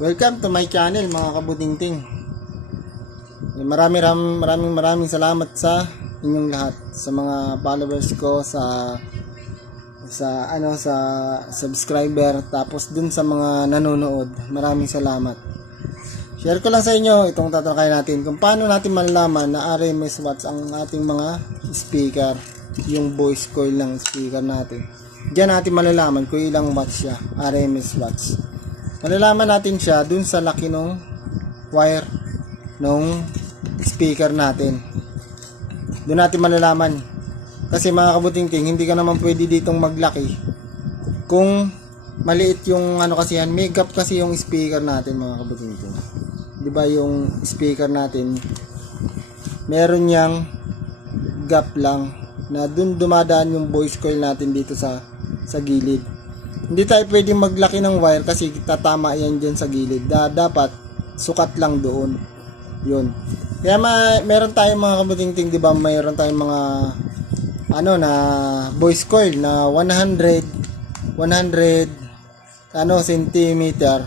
Welcome to my channel mga kabutingting. Maraming salamat sa inyong lahat, sa mga followers ko, sa subscriber, tapos dun sa mga nanonood. Maraming salamat. Share ko lang sa inyo itong tatalakay natin kung paano natin malalaman na RMS watts ang ating mga speaker, yung voice coil ng speaker natin. Diyan natin malalaman kung ilang watts siya, RMS watts. Malalaman natin siya dun sa laki ng wire ng speaker natin. Doon natin malalaman. Kasi mga kabutingting, hindi ka naman pwede ditong maglaki kung maliit yung kasi yan. May gap kasi yung speaker natin mga kabutingting. Diba yung speaker natin, meron niyang gap lang na dun dumadaan yung voice coil natin dito sa gilid. Hindi tayo pwedeng maglaki ng wire kasi tatama yan dyan sa gilid. Dapat sukat lang doon. Yun. Kaya meron tayong mga kabutingting, di ba? Mayroon tayong mga na voice coil na 100 centimeter.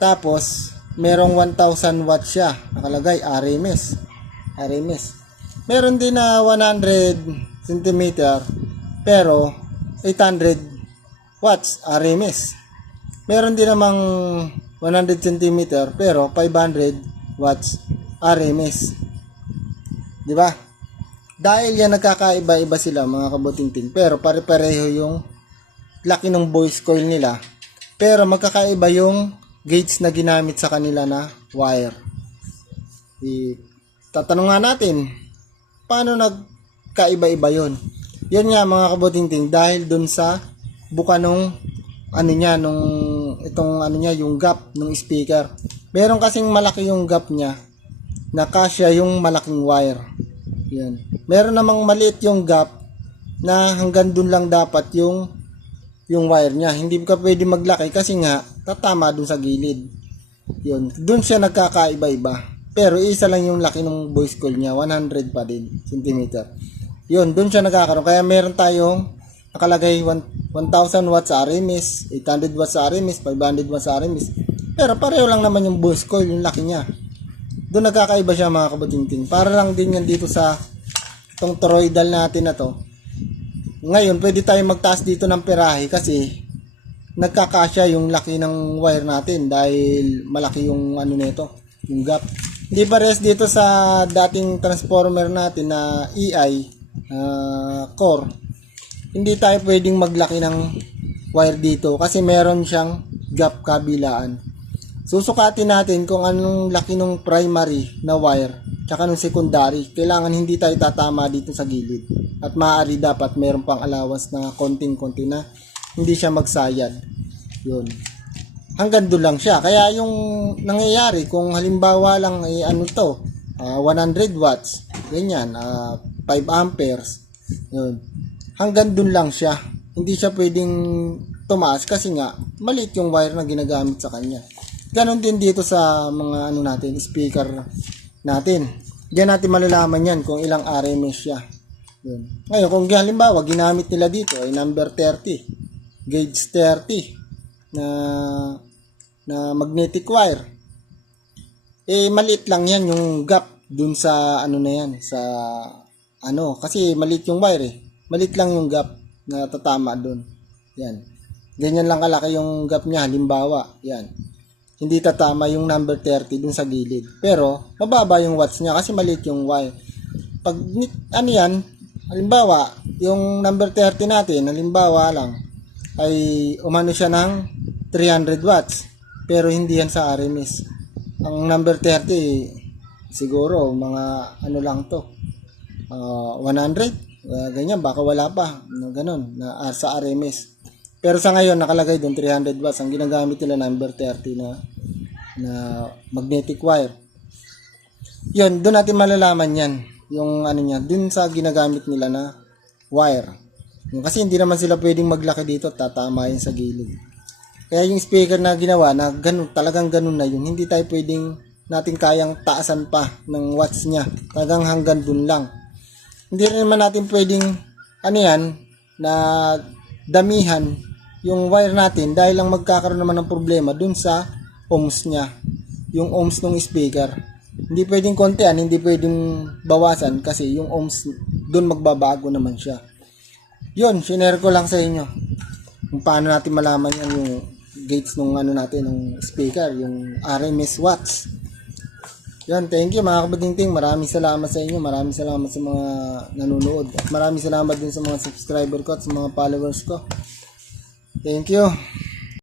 Tapos merong 1000 watts siya. Nakalagay RMS. Meron din na 100 centimeter pero 800 watts RMS. Meron din namang 100 cm pero 500 watts RMS. 'Di ba? Dahil yan nagkakaiba-iba sila mga kabutingting, pero pare-pareho yung laki ng voice coil nila. Pero magkakaiba yung gauge na ginamit sa kanila na wire. Tatanong nga natin, paano nagkaiba-iba yun? Yun nga mga kabutingting, dahil dun sa buka nung yung gap ng speaker. Meron kasing malaki yung gap niya na kasya yung malaking wire. Yan. Meron namang maliit yung gap na hanggang dun lang dapat yung wire niya. Hindi ka pwede maglaki kasi nga tatama dun sa gilid. Yun. Dun siya nagkakaiba-iba. Pero isa lang yung laki ng voice coil niya, 100 pa din centimeter. Yun, dun siya nagkakaroon. Kaya meron tayong nakalagay 1000 watts sa RMS, 800 watts sa RMS, 500 watts sa RMS. Pero pareho lang naman yung voice coil, yung laki niya. Doon nagkakaiba siya mga kabutingting. Para lang din yan dito sa itong toroidal natin na to. Ngayon, pwede tayo magtaas dito ng perahe kasi nagkakasya yung laki ng wire natin dahil malaki yung nito, yung gap. Hindi pares dito sa dating transformer natin na EI core. Hindi tayo pwedeng maglaki ng wire dito kasi meron siyang gap kabilaan. Susukatin natin kung anong laki ng primary na wire tsaka ng secondary. Kailangan hindi tayo tatama dito sa gilid. At maaari dapat meron pang allowance na konting-konti na hindi siya magsayad. Yun. Hanggang doon lang siya. Kaya yung nangyayari kung halimbawa lang 100 watts, ganyan, 5 amperes. Yun. Hanggang dun lang siya. Hindi siya pwedeng tumaas kasi nga maliit yung wire na ginagamit sa kanya. Ganon din dito sa mga speaker natin. Diyan natin malalaman yan kung ilang RMS siya. Yun. Ngayon kung halimbawa ginamit nila dito ay number 30, gauge 30 na magnetic wire. Maliit lang yan yung gap dun sa kasi maliit yung wire Malit lang yung gap na tatama doon. Yan. Ganyan lang kalaki yung gap niya. Halimbawa, yan. Hindi tatama yung number 30 dun sa gilid. Pero, mababa yung watts niya kasi maliit yung wire. Pag, halimbawa, yung number 30 natin, halimbawa lang, ay umano siya ng 300 watts. Pero hindi yan sa RMS. Ang number 30, siguro, mga lang to. 100. Ganyan, baka wala pa ganun na sa RMS. Pero sa ngayon nakalagay doon 300 watts ang ginagamit nila, number 30 na magnetic wire. Yun, doon natin malalaman yan yung niya, doon sa ginagamit nila na wire. Kasi hindi naman sila pwedeng maglaki dito, tatama yun sa gilid. Kaya yung speaker na ginawa na ganun, talagang ganun na yun, hindi tayo pwedeng natin kayang taasan pa ng watts niya, talagang hanggang doon lang. Hindi rin naman natin pwedeng na damihan yung wire natin dahil lang magkakaroon naman ng problema dun sa ohms niya. Yung ohms ng speaker. Hindi pwedeng kontian, hindi pwedeng bawasan kasi yung ohms doon magbabago naman siya. Yun, shinare ko lang sa inyo. Kung paano natin malaman yung gates ng ano natin, ng speaker, yung RMS watts. Yan, thank you mga kabadingting. Maraming salamat sa inyo. Maraming salamat sa mga nanonood. At maraming salamat din sa mga subscriber ko at sa mga followers ko. Thank you.